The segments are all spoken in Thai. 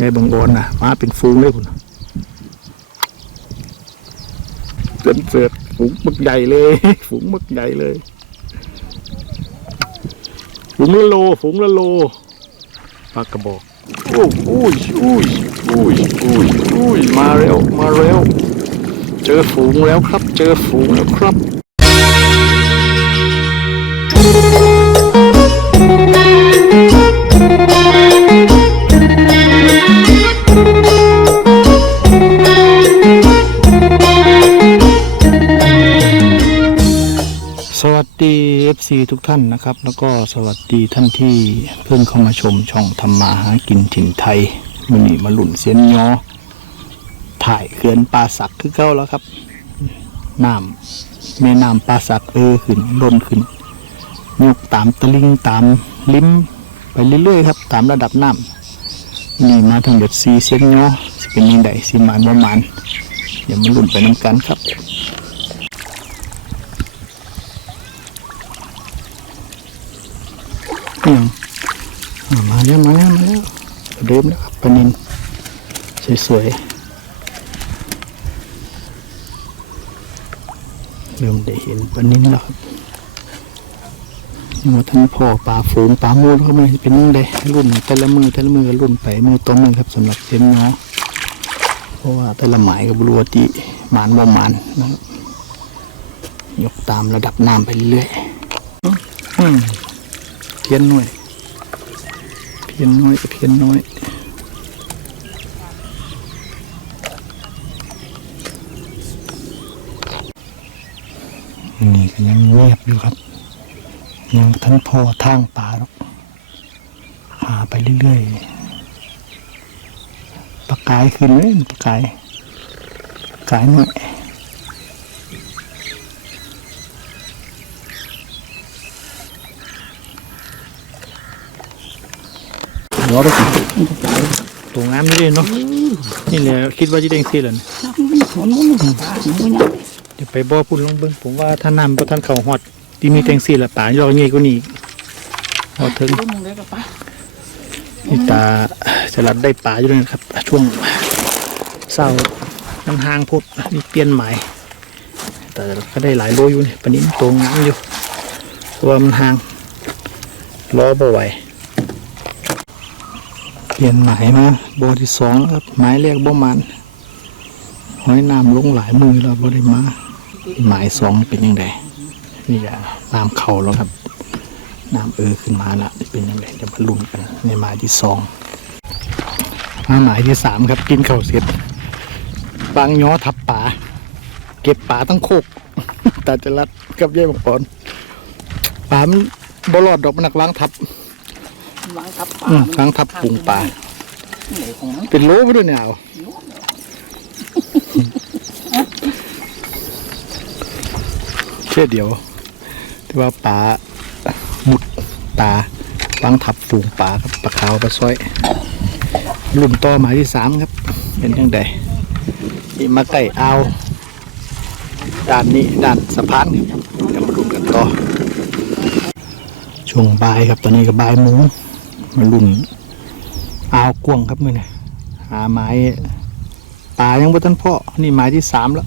ยายบงโอนน่ะมาเป็นฟูงเลยคุณเกินเสือกฝูงมึกใหญ่เลย ฝูงมึกใหญ่เลย ฝูงละโล ฝูงละโลปลากระบอกโอ้อุ้ยอุ้ยโอ้ยโอ้ยโอ้ยมาเร็วมาเร็ว เจอฝูงแล้วครับ เจอฝูงแล้วครับ FC ทุกท่านนะครับ แล้วก็สวัสดีท่านที่เพิ่งเข้ามาชมช่องทำมาหากินถิ่นไทยมันนี่มาหลุนเสียนยอถ่ายเขื่อนปลาสักคือเก้าแล้วครับน้ำแม่น้ำปลาสักเออขึ้นล้นขึ้นยกตามตะลิงตามลิ้มไปเรื่อยๆครับ ตามระดับน้ำนี่มาถึงเด็ดซีเสียนยอสิเป็นยังไงสิมานประมาณเดี๋ยวมาหลุนไปน้ำกันครับ อืมอ่า มาแล้วมาแล้วมาแล้วเริ่มแล้วครับปลานินสวยๆเริ่มได้เห็นปลานินแล้วครับยังว่าท่านพ่อปลาฝูงปลาโมดก็ไม่เป็นยังไงรุ่นแต่ละมือแต่ละมือก็รุ่นไปมือต่อมือครับสำหรับเซนเนาะเพราะว่าแต่ละหมายกับบรัวติมานบ่มานนะครับยกตามระดับน้ำไปเรื่อยเพี้ยนน้อย พียนน้อยกับเพี้ยนน้อยนี่ก็ยังเงียบอยู่ครับ ยังท่านพอทางป่าหรอกหาไปเรื่อยๆปลากายขึ้นเลยปลากายกายหน้อย หัวไปตัวงามนี่เลยเนาะนี่เลยคิดว่าจะได้สิเลยฝนมันตาหนูเดี๋ยวไปบ่อพุ่นลงเบิ่งผมว่าถ้าน้ำบ่ทันเขาฮอดที่มีแตงซีละป่าย่อใหญ่กว่านี้อีกพอถึงนี่ตาจะรับได้ป่าอยู่เลยนะครับ ช่วงเศร้ามันห่างพุดมีเปลี่ยนหมายแต่ก็ได้หลายโลอยู่นี่ปนนี้ตัวงามอยู่เพราะว่ามันห่างล้อบ่ไหว ปลี่ยนหมายมาโบอที่สองแล้วครับหมายแรกบ่มันหอยน้ำลงหลายมือแล้วบ่ได้มาหมายสองเป็นยังไงนี่อะน้ำเข่าแล้วครับน้ำเออขึ้นมาละเป็นยังไงเดี๋ยวมาลุ้นกันในหมายที่สองมาหมายที่สามครับ กินเข้าเสร็จบางย้อทับป่า เก็บป่าตั้งโคกตาจะรัดกับยายบางปอนป่ามันบลอดดอกมันหนักล้างทับ ล้างทับปลาอืมล้างทับปรุงป่าไหนของมันเป็นโลไปด้วยเนี่ยเอาแค่เดียว ที่ว่าป่าหมุดตาล้างทับฝูงป่าครับปลาขาวปลาสร้อยรุ่นต่อหมายที่สามครับ เป็นยังไงนี่มาใกล้อ่าวด้านนี้ด้านสะพานครับเดี๋ยวมาลุ้นกันต่อช่วงบ่ายครับตอนนี้ก็บ่ายโมง มาลุ้นอาวกวงครับมือนี้หาไม้ปลายังบ่ทันพ่อนี่ไม้ที่สามแล้ว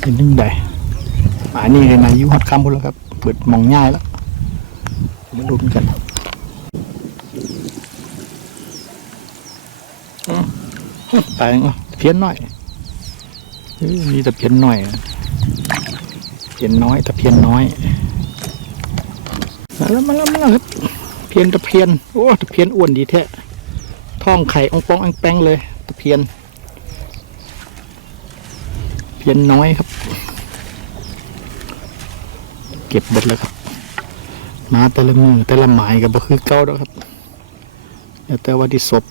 เป็นยังไงหมานี่เลยมายุหัดคำพุ่นแล้วครับ เปิดมองง่ายแล้วมาลุ้นกันตายยังอะเพี้ยนหน่อยมีแต่เพี้ยนหน่อยอะ พี้ยนน้อยต่เพี้ยนน้อยมาแล้วมาแล้วมาแล้วครับเพี้ยนตะเพียนโอ้ตะเพียนอ้วนดีแท้ท้องไข่องปองอังแปงเลยตะเพียน เพียนน้อยครับ เก็บหมดแล้วครับ มาแต่ละมือแต่ละหมายก็บบ่คือเก่าแล้วครับแล้วแต่ว่าที่ศพ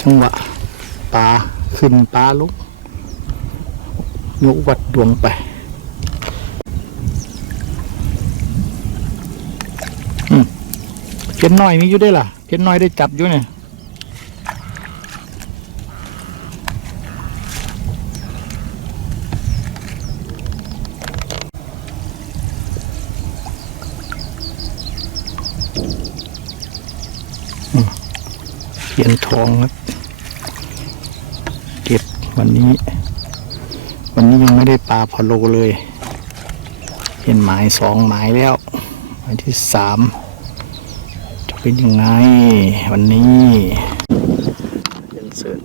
จังหวะปลาขึ้นปลาลงยกวัดดวงไป อืม เพียนน้อยมีอยู่ได้ล่ะเพียนน้อยได้จับอยู่เนี่ยเขียนทองครับ เก็บวันนี้ วันนี้ยังไม่ได้ปลาพอโลเลยเห็นหมายสองหมายแล้วหมายที่สาม เป็นยังไง วันนี้เป็นเสิร์ต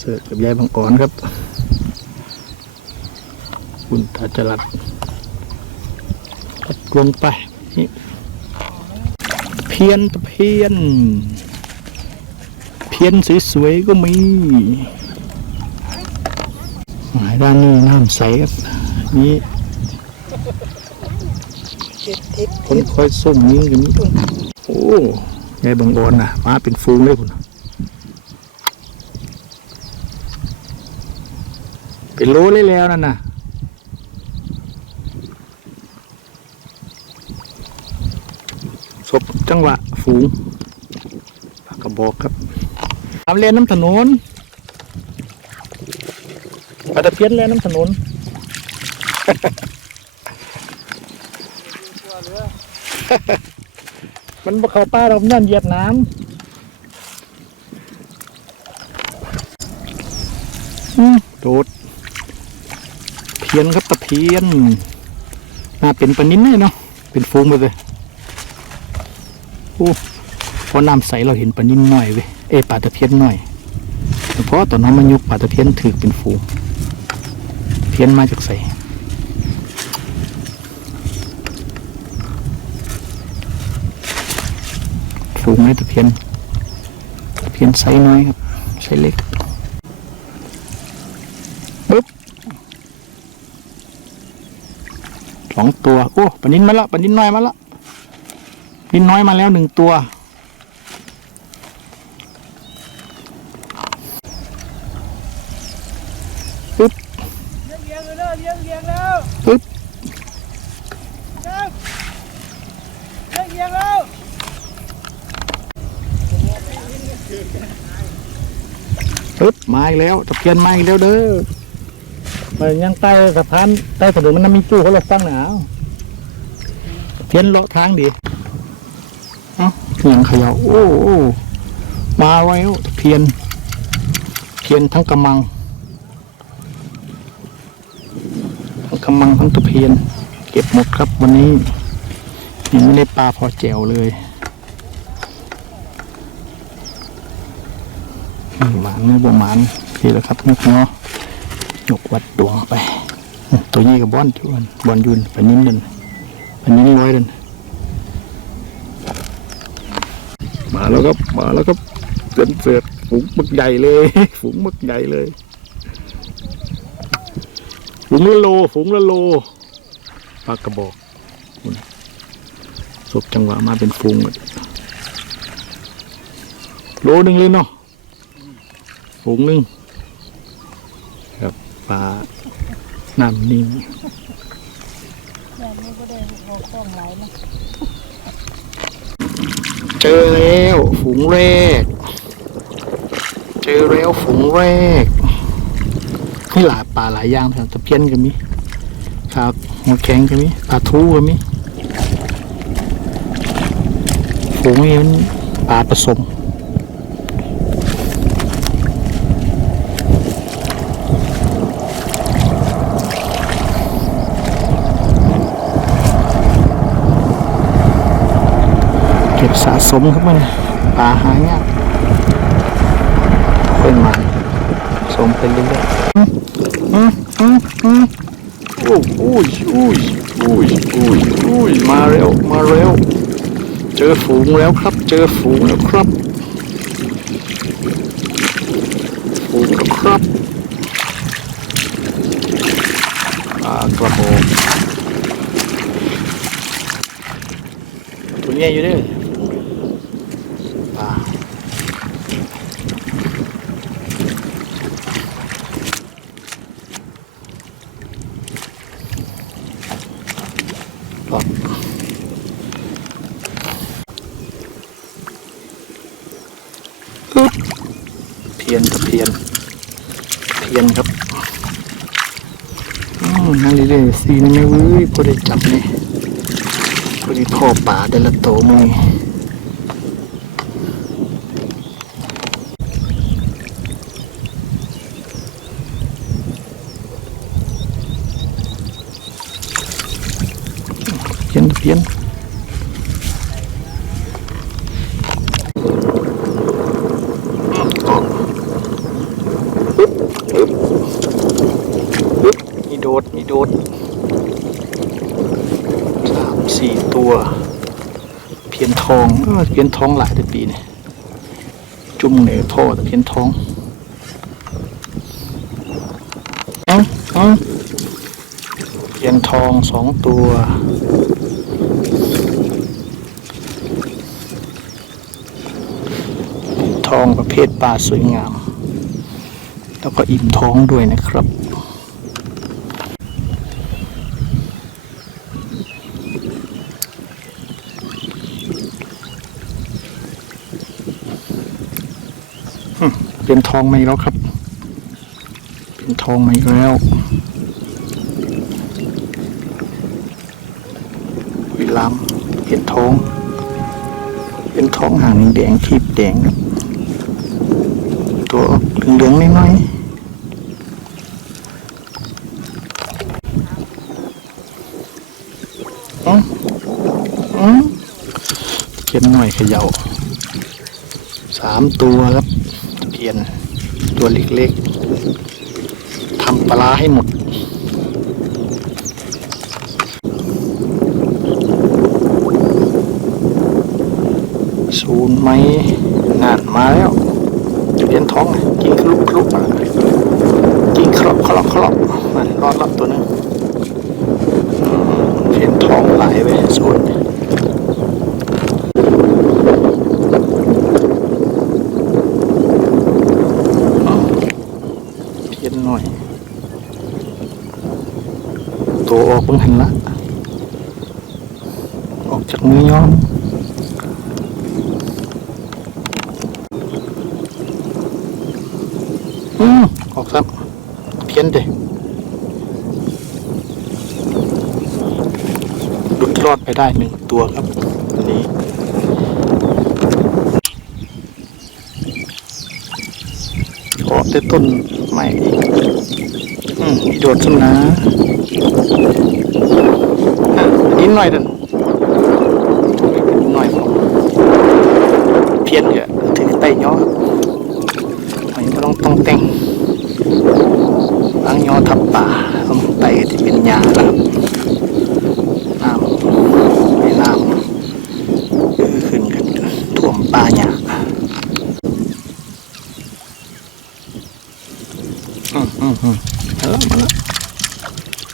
เสิร์ตกับยายบางกรครับ คุณตาจรัดตัดลงไปนี่เพียนตะเพียน เพียนสวยๆก็มีหมายด้านนี้น้ำใสครับ นี่ คนคอยส่งนี้กันนี่โอ้ยายบางบอนนะมาเป็นฟูงเลยคุณเป็นโลเลยแล้วนั่นน่ะศพจังหวะฝูงปากกระบอกครับทำเรียนน้ำถนนปลาตะเพียนเรียนน้ำถนน มันบ่เข้าป้าเรานั่นเหยียบน้ำอืมโดดเพียนครับตะเพียนน่าเป็นปลานิ้นเลยเนาะเป็นฟูงไปเลยโอ้พอน้ำใสเราเห็นปลานิ่มหน่อยเว้ยเอยปลาตะเพียนหน่อยแต่เพราะตอนนั้นมันยุกปลาตะเพียนถือเป็นฟูงเพียนมาจากใสูงไหมตะเพียนตะเพียนไซส์น้อยครับไซส์เล็กปึ๊บสองตัว โอ้ปลานินมาละปลานินน้อยมาละนินน้อยมาแล้วหนึ่งตัวปึ๊บเลี้ยงเลยเลี้ยงเลี้ยงแล้วปึ๊บเลี้ยงเลี้ยงแล้ว ปึ๊บมาอีกแล้วตะเพียนมาอีกแล้วเด้อมันยังใต้สะพานใต้ถนนมันน่ะมีจู้เขาเราฟังหนาวเพียนเลาะทางดีเอ้าเสียงเขย่าโอ้โอ้มาไว้ตะเพียน เพียนทั้งกำมังทั้งกำมังทั้งตะเพียน เก็บหมดครับวันนี้ยังไม่ได้ปลาพอแจวเลยอืม หมานไม่บ่หมานพี่แล้วครับนกเนาะยกวัดดวงไป ตัวนี้กับบอนจุนบอนยุนปันนิ้นเดินปันนิ้นร้อยเดินมาแล้วครับมาแล้วครับเกินเสือฝูงมึกใหญ่เลย ฝูงมึกใหญ่เลย ฝูงละโล ฝูงละโลปลากระบอกคุณศพจังหวะมาเป็นฝูงโลหนึ่งเลยเนาะ ฝูงหนึ่งครับปลาน้ำนิ่งแบบนี้ก็ได้พอคล้องไหลนะเจอแล้วฝูงแรก เจอแล้วฝูงแรกนี่หลายปลาหลายอย่างแถวตะเพียนก็มีครับหัวแข็งก็มีปลาทูก็มีฝูงนี้มันปลาผสม สะสมครับมันปลาหายากเป็นมาสมเป็นเรื่อยๆอืมอืมอืมอืมโอ้อุ้ยอุ้ยอุ้ยอุ้ยอุ้ยมาเร็วมาเร็วเจอฝูงแล้วครับ เจอฝูงแล้วครับ ฝูงแล้วครับปลากระบอกตัวใหญ่อยู่ด้อปลาปลาอึ๊บเพียนตะเพียนเพียนครับอืมนั่นเรื่อยๆสีนี่ไม่เว้ยพอได้จับนี่พอนี้พ่อป่าแต่ละโตมือเพียนเพียนปึ๊บปึ๊บปึ๊บมีโดมีโดดสามสี่ตัว เพียนทองเออเพียนทองหลายแต่ปีเนี่ยจุ่มเหนือท่อแต่เพียนทองเอ้าเอ้าเพียนทองสองตัวทองประเภทปลาสวยงาม แล้วก็อิ่มท้องด้วยนะครับ เป็นทองมาอีกแล้วครับ เป็นทองมาอีกแล้ววิลามเป็นทอง เป็นทองหางแดงๆขีบแดงครับตัวเหลืองๆน้อยๆอืมอืมเขียนหน่อยเขย่าสามตัวครับ ยน ตัวเล็กๆทำปลาให้หมดศูนย์ไหมนานมาแล้วเพียนท้องกินคลุกคลุกกินครอบครอบครอบมันรอดรับตัวนึงเพียนท้องไหลไปศูนย์ เพียน หน่อย ตัวออกเพิ่งหันละออกจากมือย้อมอืมออกซ้ำเพียนเด้หลุดรอดไปได้หนึ่งตัวครับอันนี้ เกาะ แต่ต้นใหม่อืมโดดขึ้นนะนิดหน่อยเดินหน่อยเพี้ยนเยอะถือไตย่อไม่ต้องต้องแต่งล้างย่อทับป่าต้องไตที่เป็นยาครับน้ำให้น้ำคือขึ้นกันท่วมป่าหญ้า อืมอืมอืมมาแล้วมาแล้ว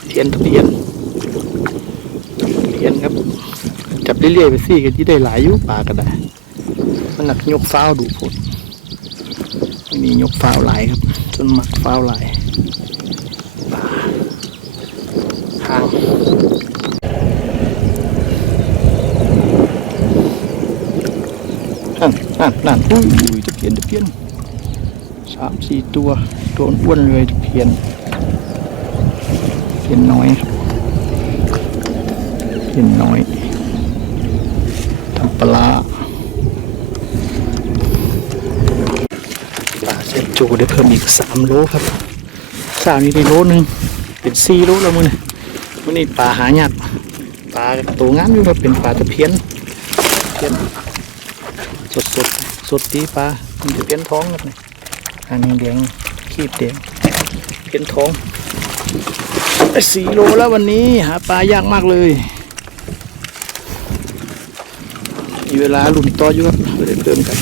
เที ยนทะเบียนเทียนครับ จับเรื่อยๆไปสิก็ที่ได้หลายยุปลาก็ได้มันหนักยกฟ้าวดูผลมันมียกฟ้าวหลายครับจนหมักฟ้าวหลายปลาหางนั่นนั่นนั่นอุ้ยตะเพียนตะเพียนสามสี่ตัวตัวอ้วนเลยเพียน เพียนน้อยครับเพียนน้อยทำปลาร้าปลาเจ็ดจูได้เพิ่มอีกสามโลครับสามนี้ได้โลหนึ่งเป็นสี่โลแล้วมือนี้มื้อนี้ปลาหายากปลาตัวงามอยู่ครับเป็นปลาตะเพียนเพียนสดสดๆสดดีปลามันจะเพียนท้องครับนี่อันนี้แดงขีบแดงเป็นท้อง ได้สี่โลแล้ววันนี้หาปลายากมากเลย มีเวลาหลุนต่ออยู่ครับไม่ได้เติมกัน